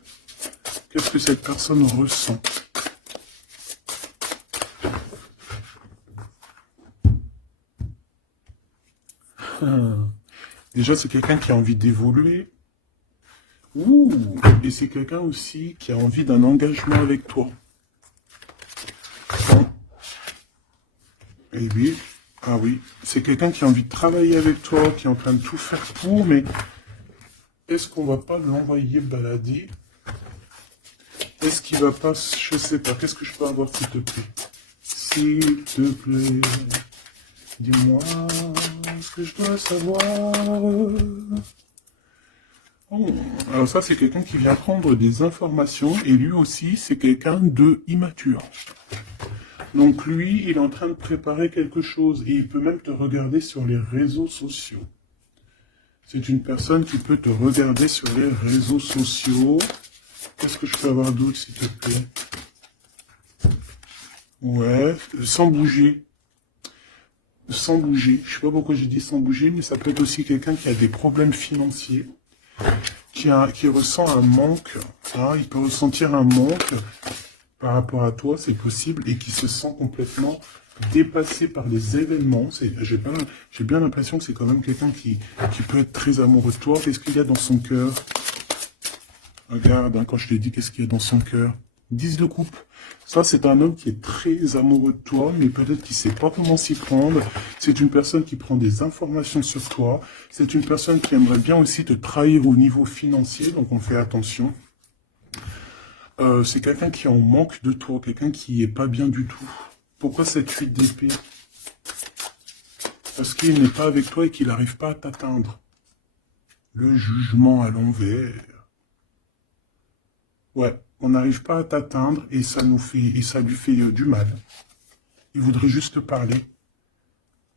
Qu'est-ce que cette personne ressent? Déjà, c'est quelqu'un qui a envie d'évoluer. Ouh, et c'est quelqu'un aussi qui a envie d'un engagement avec toi. Et oui, ah oui, c'est quelqu'un qui a envie de travailler avec toi, qui est en train de tout faire pour, mais est-ce qu'on va pas l'envoyer balader? Est-ce qu'il va pas, je sais pas, qu'est-ce que je peux avoir, s'il te plaît? S'il te plaît, dis-moi ce que je dois savoir. Oh, alors ça, c'est quelqu'un qui vient prendre des informations, et lui aussi, c'est quelqu'un de immature. Donc lui, il est en train de préparer quelque chose et il peut même te regarder sur les réseaux sociaux. C'est une personne qui peut te regarder sur les réseaux sociaux. Qu'est-ce que je peux avoir d'autre, s'il te plaît? Ouais, sans bouger. Sans bouger. Je sais pas pourquoi j'ai dit sans bouger, mais ça peut être aussi quelqu'un qui a des problèmes financiers, qui ressent un manque. Hein, il peut ressentir un manque par rapport à toi, c'est possible, et qui se sent complètement dépassé par les événements. J'ai bien l'impression que c'est quand même quelqu'un qui peut être très amoureux de toi. Qu'est-ce qu'il y a dans son cœur? Regarde, hein, quand je te dis qu'est-ce qu'il y a dans son cœur. 10 de coupe. Ça, c'est un homme qui est très amoureux de toi, mais peut-être qu'il ne sait pas comment s'y prendre. C'est une personne qui prend des informations sur toi. C'est une personne qui aimerait bien aussi te trahir au niveau financier, donc on fait attention. C'est quelqu'un qui est en manque de toi, quelqu'un qui est pas bien du tout. Pourquoi cette 8 d'épée? Parce qu'il n'est pas avec toi et qu'il n'arrive pas à t'atteindre. Le jugement à l'envers. Ouais, on n'arrive pas à t'atteindre et ça lui fait du mal. Il voudrait juste parler.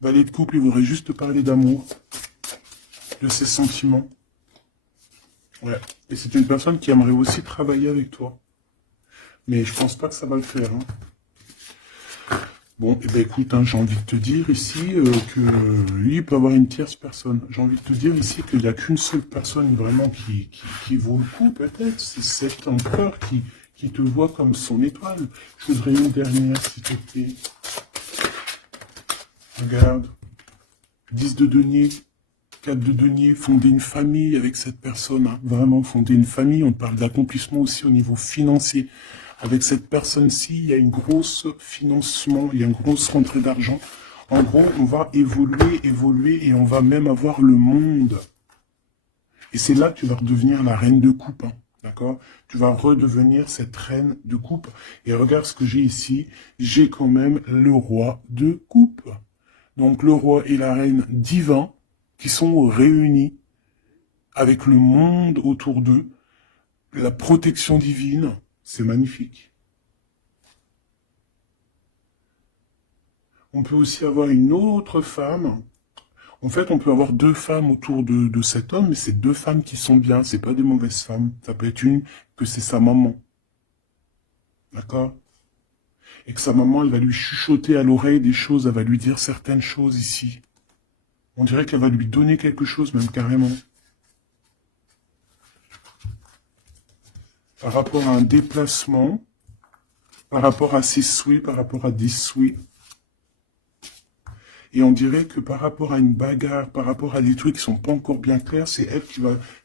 Valet de couple, il voudrait juste parler d'amour, de ses sentiments. Ouais, et c'est une personne qui aimerait aussi travailler avec toi. Mais je pense pas que ça va le faire. Hein. Bon, eh ben écoute, hein, j'ai envie de te dire ici que lui, il peut avoir une tierce personne. J'ai envie de te dire ici qu'il n'y a qu'une seule personne vraiment qui vaut le coup, peut-être. C'est cet empereur qui te voit comme son étoile. Je voudrais une dernière, s'il te plaît. Regarde. 10 de denier, 4 de denier, fonder une famille avec cette personne. Hein. Vraiment, fonder une famille. On parle d'accomplissement aussi au niveau financier. Avec cette personne-ci, il y a une grosse financement, il y a une grosse rentrée d'argent. En gros, on va évoluer et on va même avoir le monde. Et c'est là que tu vas redevenir la reine de coupe, hein, d'accord? Tu vas redevenir cette reine de coupe. Et regarde ce que j'ai ici, j'ai quand même le roi de coupe. Donc le roi et la reine divins qui sont réunis avec le monde autour d'eux, la protection divine. C'est magnifique. On peut aussi avoir une autre femme. En fait, on peut avoir deux femmes autour de cet homme, mais c'est deux femmes qui sont bien. C'est pas des mauvaises femmes. Ça peut être une que c'est sa maman. D'accord? Et que sa maman, elle va lui chuchoter à l'oreille des choses. Elle va lui dire certaines choses ici. On dirait qu'elle va lui donner quelque chose, même carrément. Par rapport à un déplacement, par rapport à ses souhaits, par rapport à des souhaits. Et on dirait que par rapport à une bagarre, par rapport à des trucs qui sont pas encore bien clairs, c'est elle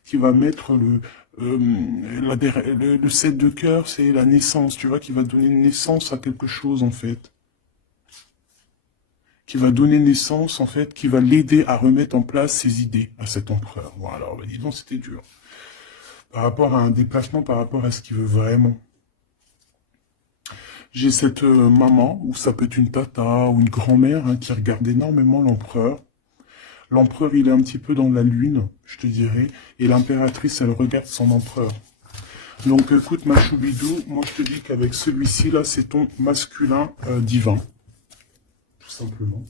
qui va mettre le 7 de cœur, c'est la naissance, tu vois, qui va donner naissance à quelque chose, en fait. Qui va donner naissance, en fait, qui va l'aider à remettre en place ses idées à cet empereur. Bon, alors, dis donc, c'était dur. Par rapport à un déplacement, par rapport à ce qu'il veut vraiment. J'ai cette maman, ou ça peut être une tata, ou une grand-mère, hein, qui regarde énormément l'empereur. L'empereur, il est un petit peu dans la lune, je te dirais, et l'impératrice, elle regarde son empereur. Donc, écoute, ma choubidou, moi, je te dis qu'avec celui-ci, là, c'est ton masculin divin. Tout simplement.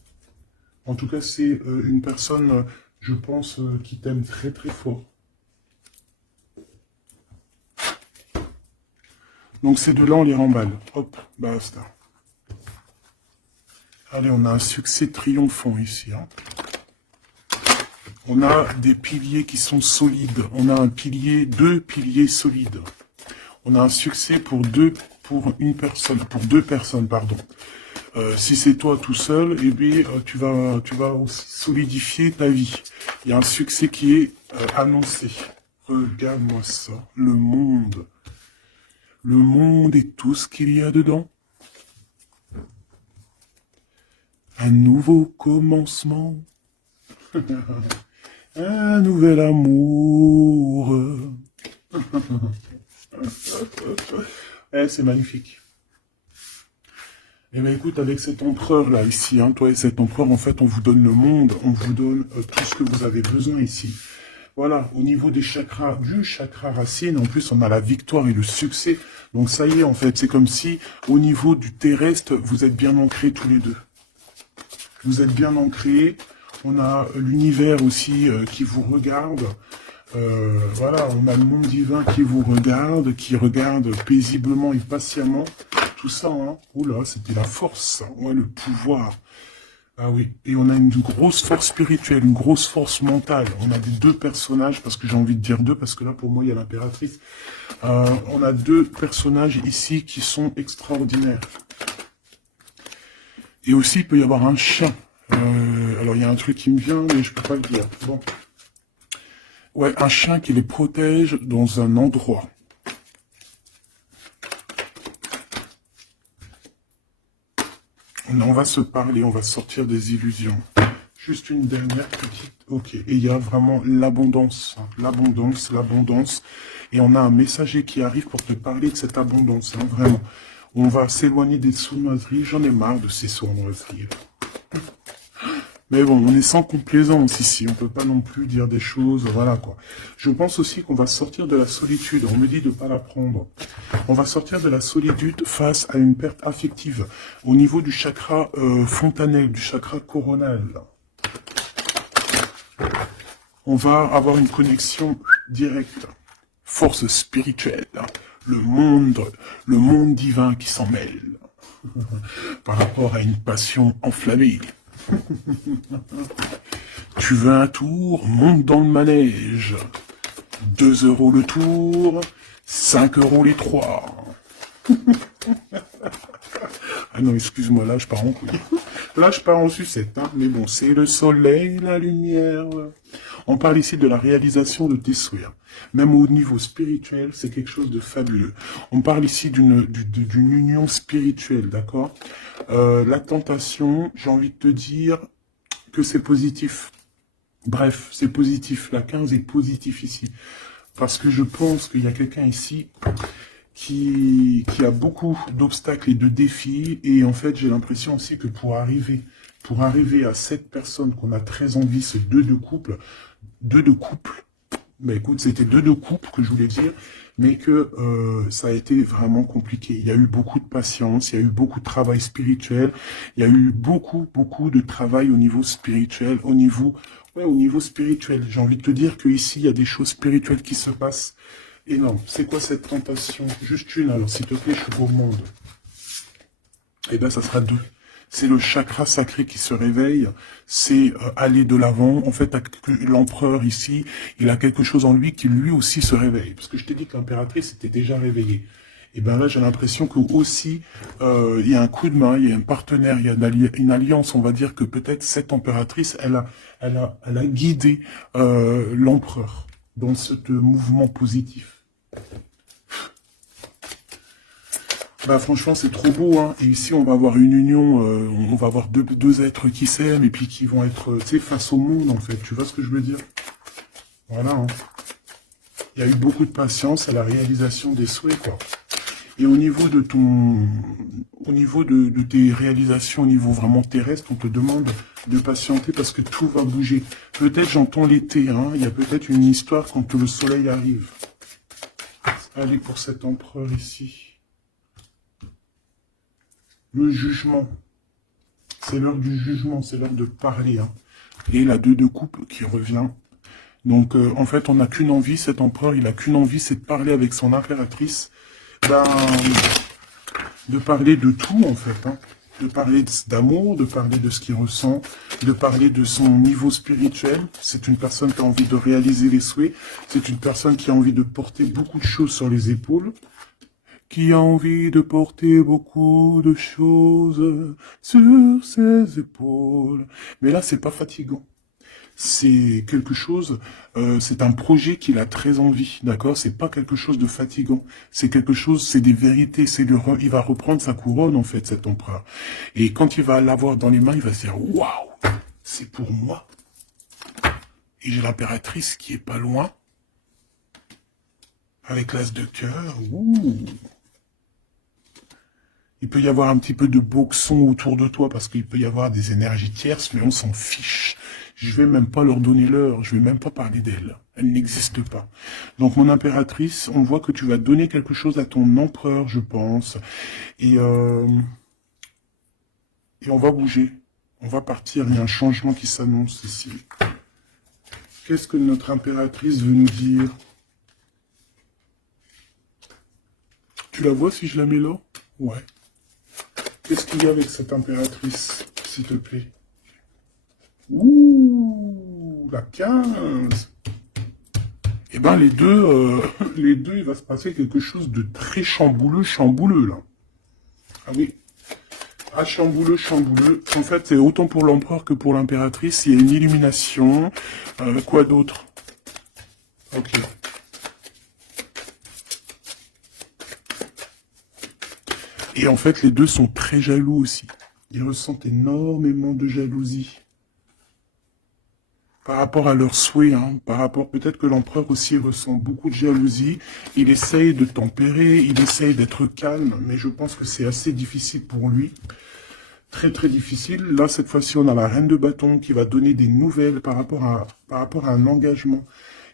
En tout cas, c'est une personne, je pense, qui t'aime très, très fort. Donc ces deux-là, on les remballe. Hop, basta. Allez, on a un succès triomphant ici. Hein. On a des piliers qui sont solides. On a deux piliers solides. On a un succès pour deux personnes, pardon. Si c'est toi tout seul, eh bien, tu vas aussi solidifier ta vie. Il y a un succès qui est annoncé. Regarde-moi ça, le monde. Le monde et tout ce qu'il y a dedans. Un nouveau commencement. Un nouvel amour. C'est magnifique. Eh bien écoute, avec cet empereur là ici, hein, toi et cet empereur, en fait, on vous donne le monde, on vous donne tout ce que vous avez besoin ici. Voilà, au niveau des chakras, du chakra racine, en plus on a la victoire et le succès. Donc ça y est, en fait, c'est comme si, au niveau du terrestre, vous êtes bien ancrés tous les deux. Vous êtes bien ancrés. On a l'univers aussi qui vous regarde. Voilà, on a le monde divin qui vous regarde, qui regarde paisiblement et patiemment. Tout ça, hein. Oula, c'était la force, ça. Ouais, le pouvoir. Ah oui, et on a une grosse force spirituelle, une grosse force mentale. On a des deux personnages, parce que j'ai envie de dire deux, parce que là, pour moi, il y a l'impératrice. On a deux personnages ici qui sont extraordinaires. Et aussi, il peut y avoir un chien. Alors, il y a un truc qui me vient, mais je peux pas le dire. Bon. Ouais, un chien qui les protège dans un endroit. On va se parler, on va sortir des illusions. Juste une dernière petite... Ok, et il y a vraiment l'abondance, hein. L'abondance, l'abondance. Et on a un messager qui arrive pour te parler de cette abondance, hein, vraiment. On va s'éloigner des sournoiseries. J'en ai marre de ces sournoiseries. Mais bon, on est sans complaisance ici. On peut pas non plus dire des choses, voilà quoi. Je pense aussi qu'on va sortir de la solitude. On me dit de pas la prendre. On va sortir de la solitude face à une perte affective. Au niveau du chakra fontanel, du chakra coronal. On va avoir une connexion directe. Force spirituelle. Le monde divin qui s'en mêle. Par rapport à une passion enflammée. Tu veux un tour? Monte dans le manège. 2 € le tour, 5 € les 3. Ah non, excuse-moi, là je pars en couille. Là je pars en sucette, hein. Mais bon, c'est le soleil, la lumière. On parle ici de la réalisation de tes souhaits. Même au niveau spirituel, c'est quelque chose de fabuleux. On parle ici d'une union spirituelle, d'accord? La tentation, j'ai envie de te dire que c'est positif. Bref, c'est positif. La 15 est positif ici. Parce que je pense qu'il y a quelqu'un ici qui a beaucoup d'obstacles et de défis. Et en fait, j'ai l'impression aussi que pour arriver à cette personne qu'on a très envie, ce deux de couple, ben écoute, c'était deux de couple que je voulais dire, mais que ça a été vraiment compliqué. Il y a eu beaucoup de patience, il y a eu beaucoup de travail spirituel, il y a eu beaucoup de travail au niveau spirituel, au niveau spirituel. J'ai envie de te dire qu'ici, il y a des choses spirituelles qui se passent. Et non, c'est quoi cette tentation? Juste une, alors s'il te plaît, je suis gourmande. Eh bien, ça sera deux. C'est le chakra sacré qui se réveille, c'est aller de l'avant. En fait, l'empereur ici, il a quelque chose en lui qui lui aussi se réveille. Parce que je t'ai dit que l'impératrice était déjà réveillée. Et bien là, j'ai l'impression que aussi, il y a un coup de main, il y a un partenaire, il y a une alliance. On va dire que peut-être cette impératrice, elle a guidé l'empereur dans ce mouvement positif. Bah franchement c'est trop beau, hein. Et ici on va avoir une union, on va avoir deux êtres qui s'aiment et puis qui vont être, tu sais, face au monde en fait. Tu vois ce que je veux dire? Voilà, hein. Il y a eu beaucoup de patience à la réalisation des souhaits, quoi. Et au niveau de tes réalisations, au niveau vraiment terrestre, on te demande de patienter parce que tout va bouger. Peut-être j'entends l'été, hein. Il y a peut-être une histoire quand le soleil arrive. Allez, pour cet empereur ici. Le jugement. C'est l'heure du jugement, c'est l'heure de parler, hein. Et la deux de coupe qui revient. Donc, en fait, on n'a qu'une envie, cet empereur, il n'a qu'une envie, c'est de parler avec son impératrice. Ben, de parler de tout, en fait, hein. De parler d'amour, de parler de ce qu'il ressent, de parler de son niveau spirituel. C'est une personne qui a envie de réaliser les souhaits. C'est une personne qui a envie de porter beaucoup de choses sur les épaules. Qui a envie de porter beaucoup de choses sur ses épaules. Mais là, c'est pas fatigant. C'est quelque chose, c'est un projet qu'il a très envie, d'accord? C'est pas quelque chose de fatigant. C'est quelque chose, c'est des vérités, il va reprendre sa couronne, en fait, cet empereur. Et quand il va l'avoir dans les mains, il va se dire, waouh, c'est pour moi. Et j'ai l'impératrice qui est pas loin, avec l'as de cœur, ouh. Il peut y avoir un petit peu de boxon autour de toi parce qu'il peut y avoir des énergies tierces, mais on s'en fiche. Je vais même pas leur donner l'heure, je vais même pas parler d'elle. Elle n'existe pas. Donc, mon impératrice, on voit que tu vas donner quelque chose à ton empereur, je pense. Et on va bouger. On va partir. Il y a un changement qui s'annonce ici. Qu'est-ce que notre impératrice veut nous dire? Tu la vois si je la mets là? Ouais. Qu'est-ce qu'il y a avec cette impératrice, s'il te plaît? Ouh, la 15. Eh ben, les deux, les deux, il va se passer quelque chose de très chambouleux, là. Ah oui. Ah, chambouleux. En fait, c'est autant pour l'empereur que pour l'impératrice. Il y a une illumination. Quoi d'autre? Ok. Et en fait, les deux sont très jaloux aussi. Ils ressentent énormément de jalousie. Par rapport à leurs souhaits, hein, par rapport, peut-être que l'empereur aussi ressent beaucoup de jalousie. Il essaye de tempérer, il essaye d'être calme, mais je pense que c'est assez difficile pour lui. Très difficile. Là, cette fois-ci, on a la reine de bâton qui va donner des nouvelles par rapport à un engagement.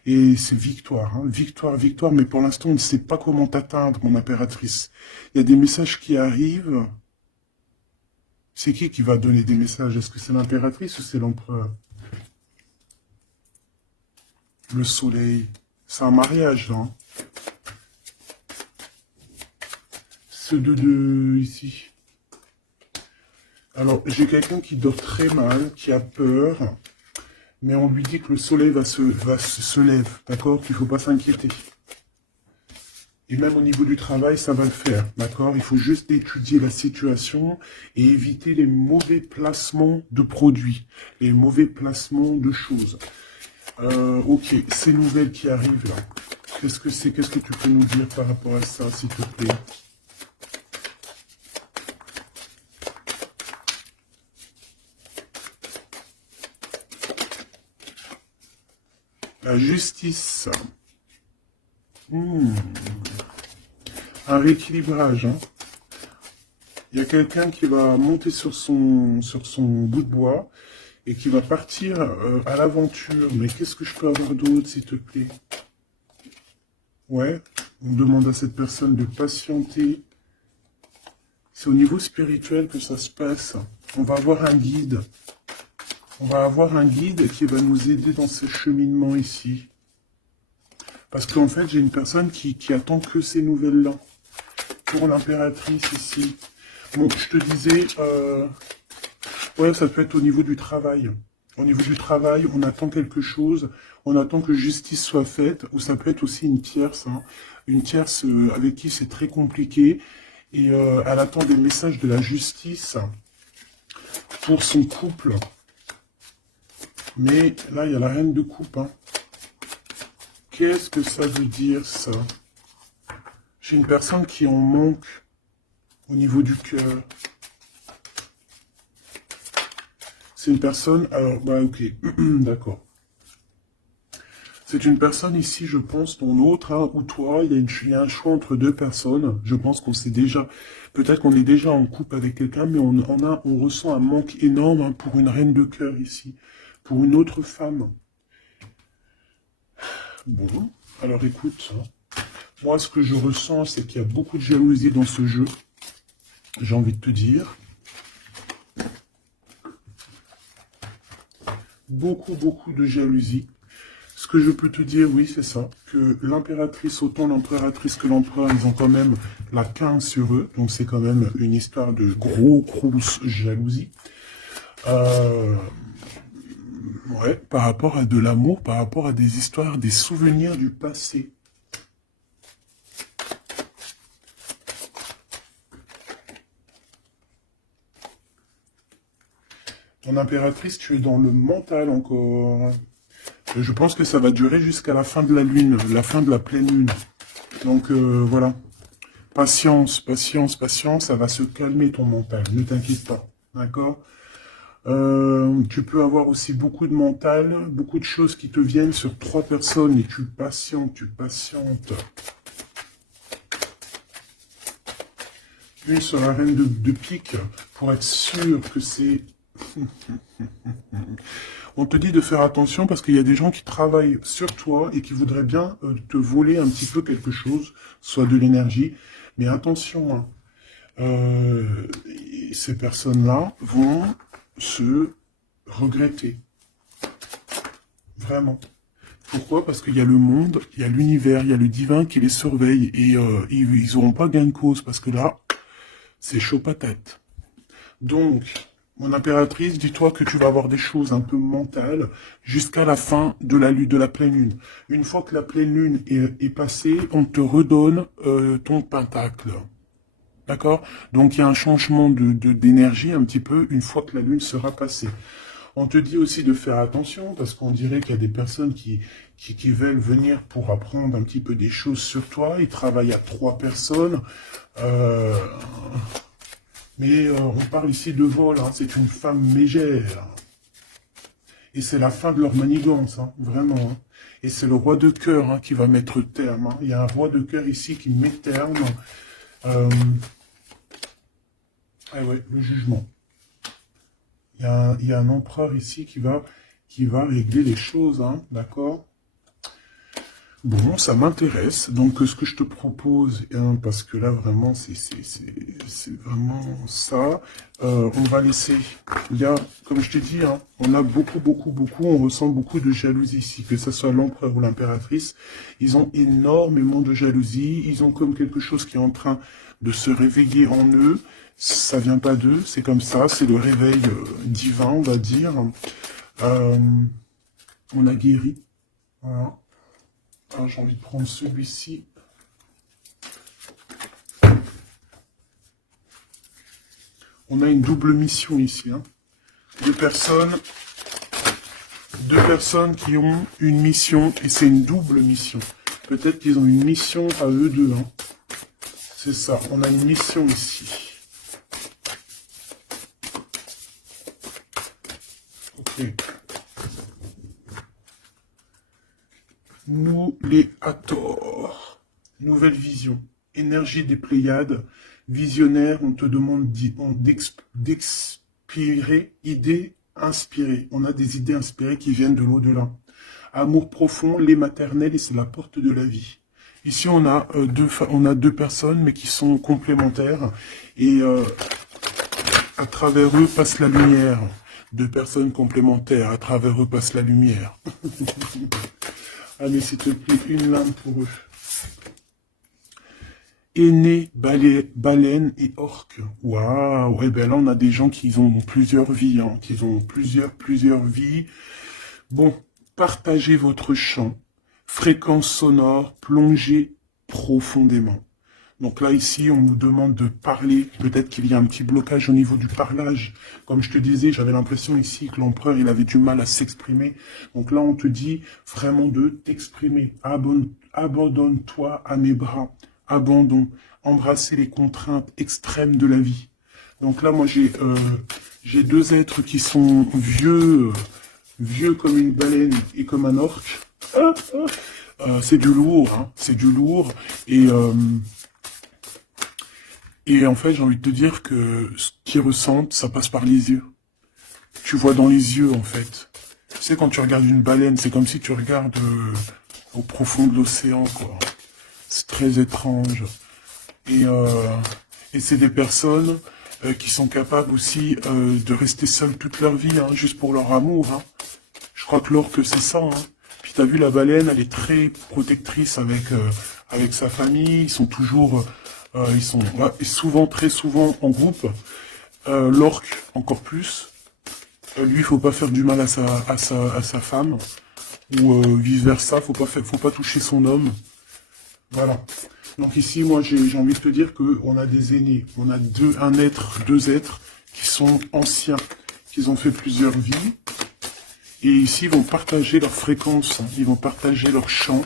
Et c'est victoire, hein. Victoire, mais pour l'instant, on ne sait pas comment t'atteindre, mon impératrice. Il y a des messages qui arrivent. C'est qui va donner des messages? Est-ce que c'est l'impératrice ou c'est l'empereur? Le soleil. C'est un mariage, là. Hein. Ce 2 ici. Alors, j'ai quelqu'un qui dort très mal, qui a peur, mais on lui dit que le soleil se lève, d'accord? Qu'il ne faut pas s'inquiéter. Et même au niveau du travail, ça va le faire, d'accord? Il faut juste étudier la situation et éviter les mauvais placements de produits, les mauvais placements de choses. Ok, ces nouvelles qui arrivent là, qu'est-ce que c'est? Qu'est-ce que tu peux nous dire par rapport à ça, s'il te plaît? La justice. Un rééquilibrage. Hein. Il y a quelqu'un qui va monter sur son bout de bois et qui va partir à l'aventure. Mais qu'est-ce que je peux avoir d'autre, s'il te plaît? Ouais, on demande à cette personne de patienter. C'est au niveau spirituel que ça se passe. On va avoir un guide. On va avoir un guide qui va nous aider dans ce cheminement ici. Parce qu'en fait, j'ai une personne qui attend que ces nouvelles-là. Pour l'impératrice ici. Bon, je te disais, ouais, ça peut être au niveau du travail. Au niveau du travail, on attend quelque chose, on attend que justice soit faite, ou ça peut être aussi une tierce, hein, une tierce avec qui c'est très compliqué, et elle attend des messages de la justice pour son couple. Mais là, il y a la reine de coupe. Hein. Qu'est-ce que ça veut dire, ça? J'ai une personne qui en manque au niveau du cœur. C'est une personne... Alors, bah ok, d'accord. C'est une personne ici, je pense, ton autre, hein, ou toi, il y a un choix entre deux personnes. Je pense qu'on sait déjà... Peut-être qu'on est déjà en couple avec quelqu'un, mais on ressent un manque énorme hein, pour une reine de cœur ici. Pour une autre femme. Bon, alors écoute... Moi, ce que je ressens, c'est qu'il y a beaucoup de jalousie dans ce jeu. J'ai envie de te dire. Beaucoup de jalousie. Ce que je peux te dire, oui, c'est ça. Que l'impératrice, autant l'impératrice que l'empereur, ils ont quand même la 15 sur eux. Donc, c'est quand même une histoire de grosse jalousie. Ouais, par rapport à de l'amour, par rapport à des histoires, des souvenirs du passé. Ton impératrice, tu es dans le mental encore. Je pense que ça va durer jusqu'à la fin de la lune, la fin de la pleine lune. Donc voilà. Patience, ça va se calmer ton mental, ne t'inquiète pas. D'accord? Tu peux avoir aussi beaucoup de mental, beaucoup de choses qui te viennent sur 3 personnes et tu patientes. Une sur la reine de pique pour être sûr que c'est On te dit de faire attention parce qu'il y a des gens qui travaillent sur toi et qui voudraient bien te voler un petit peu quelque chose, soit de l'énergie. Mais attention, hein, ces personnes-là vont se regretter. Vraiment. Pourquoi? Parce qu'il y a le monde, il y a l'univers, il y a le divin qui les surveille et ils n'auront pas gain de cause parce que là, c'est chaud patate. Donc, mon impératrice, dis-toi que tu vas avoir des choses un peu mentales jusqu'à la fin de la lune, de la pleine lune. Une fois que la pleine lune est passée, on te redonne ton pentacle. D'accord? Donc, il y a un changement d'énergie un petit peu une fois que la lune sera passée. On te dit aussi de faire attention parce qu'on dirait qu'il y a des personnes qui veulent venir pour apprendre un petit peu des choses sur toi. Ils travaillent à 3 personnes. Mais on parle ici de vol, hein. C'est une femme mégère. Et c'est la fin de leur manigance, hein, vraiment. Hein. Et c'est le roi de cœur hein, qui va mettre terme. Hein. Il y a un roi de cœur ici qui met terme. Ah ouais, le jugement. Il y a un empereur ici qui va régler les choses, hein, d'accord? Bon, ça m'intéresse. Donc, ce que je te propose, hein, parce que là, vraiment, c'est vraiment ça. On va laisser... Il y a, comme je t'ai dit, hein, on a beaucoup, on ressent beaucoup de jalousie ici, que ce soit l'empereur ou l'impératrice. Ils ont énormément de jalousie. Ils ont comme quelque chose qui est en train de se réveiller en eux. Ça vient pas d'eux, c'est comme ça. C'est le réveil divin, on va dire. On a guéri. Voilà. J'ai envie de prendre celui-ci. On a une double mission ici. Hein. Deux personnes qui ont une mission, et c'est une double mission. Peut-être qu'ils ont une mission à eux deux. Hein. C'est ça, on a une mission ici. Ok. Nous les Hathor. Nouvelle vision. Énergie des Pléiades. Visionnaire, on te demande d'expirer, idées inspirées. On a des idées inspirées qui viennent de l'au-delà. Amour profond, lait maternel, et c'est la porte de la vie. Ici, on a deux personnes, mais qui sont complémentaires. Et à travers eux passe la lumière. 2 personnes complémentaires, à travers eux passe la lumière. Allez, s'il te plaît, une lame pour eux. Aîné, baleine et orque. Waouh, et ben là, on a des gens qui ont plusieurs vies, hein, qui ont plusieurs vies. Bon, partagez votre champ. Fréquence sonore, plongez profondément. Donc là, ici, on nous demande de parler. Peut-être qu'il y a un petit blocage au niveau du parlage. Comme je te disais, j'avais l'impression ici que l'empereur, il avait du mal à s'exprimer. Donc là, on te dit vraiment de t'exprimer. Abandonne-toi à mes bras. Abandon. Embrasser les contraintes extrêmes de la vie. Donc là, moi, j'ai 2 êtres qui sont vieux comme une baleine et comme un orque. C'est du lourd, hein. C'est du lourd. Et en fait, j'ai envie de te dire que ce qu'ils ressentent, ça passe par les yeux. Tu vois dans les yeux, en fait. Tu sais, quand tu regardes une baleine, c'est comme si tu regardes au profond de l'océan, quoi. C'est très étrange. Et c'est des personnes qui sont capables aussi de rester seules toute leur vie, hein, juste pour leur amour. Hein. Je crois que l'orque, c'est ça. Hein. Puis t'as vu, la baleine, elle est très protectrice avec sa famille. Ils sont toujours... ils sont très souvent en groupe. L'orque, encore plus. Lui, il faut pas faire du mal à sa femme. Ou vice-versa, faut pas toucher son homme. Voilà. Donc ici, moi, j'ai envie de te dire qu'on a des aînés. On a deux êtres qui sont anciens, qui ont fait plusieurs vies. Et ici, ils vont partager leur fréquence. Ils vont partager leur chant.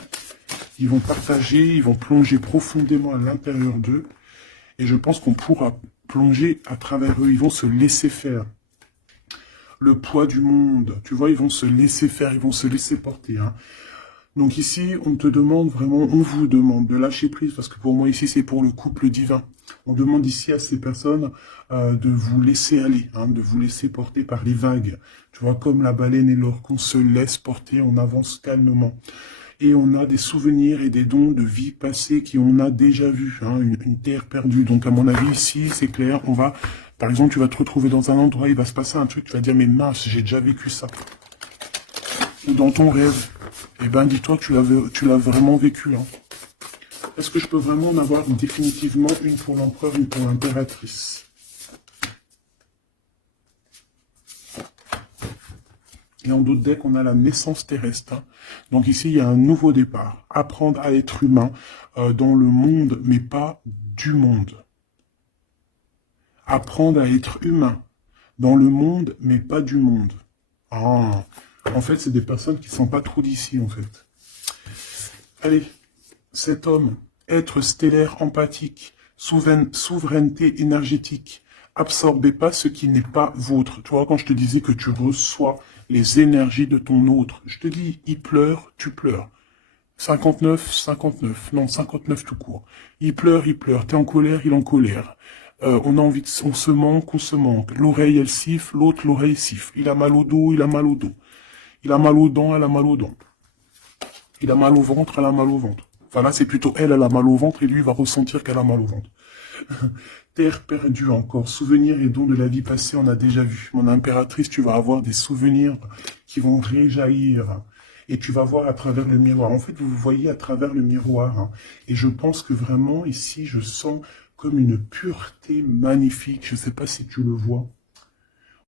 Ils vont plonger profondément à l'intérieur d'eux. Et je pense qu'on pourra plonger à travers eux. Ils vont se laisser faire. Le poids du monde, tu vois, ils vont se laisser faire, ils vont se laisser porter. Hein. Donc ici, on te demande vraiment, on vous demande de lâcher prise, parce que pour moi ici, c'est pour le couple divin. On demande ici à ces personnes de vous laisser aller, hein, de vous laisser porter par les vagues. Tu vois, comme la baleine et l'orque, on se laisse porter, on avance calmement. Et on a des souvenirs et des dons de vie passée qu'on a déjà vus, hein, une terre perdue. Donc à mon avis, ici, c'est clair, on va... Par exemple, tu vas te retrouver dans un endroit, il va se passer un truc, tu vas dire, mais mince, j'ai déjà vécu ça. Ou dans ton rêve, eh ben dis-toi que tu l'as vraiment vécu. Hein. Est-ce que je peux vraiment en avoir définitivement une pour l'empereur, une pour l'impératrice? Et en d'autres decks, on a la naissance terrestre. Hein. Donc ici, il y a un nouveau départ. Apprendre à être humain dans le monde, mais pas du monde. Apprendre à être humain dans le monde, mais pas du monde. Ah, en fait, c'est des personnes qui ne sont pas trop d'ici, en fait. Allez, cet homme, être stellaire empathique, souveraineté énergétique, absorbez pas ce qui n'est pas vôtre. Tu vois, quand je te disais que tu reçois les énergies de ton autre, je te dis, il pleure, tu pleures. 59, 59, non, 59 tout court. Il pleure, t'es en colère, il est en colère. On a envie de, on se manque. L'oreille, elle siffle, l'autre, l'oreille siffle. Il a mal au dos, il a mal au dos. Il a mal aux dents, elle a mal aux dents. Il a mal au ventre, elle a mal au ventre. Enfin là, c'est plutôt elle a mal au ventre et lui va ressentir qu'elle a mal au ventre. Terre perdue encore, souvenirs et dons de la vie passée, on a déjà vu. Mon impératrice, tu vas avoir des souvenirs qui vont réjaillir. Et tu vas voir à travers le miroir. En fait, vous voyez à travers le miroir. Hein. Et je pense que vraiment, ici, je sens comme une pureté magnifique. Je ne sais pas si tu le vois.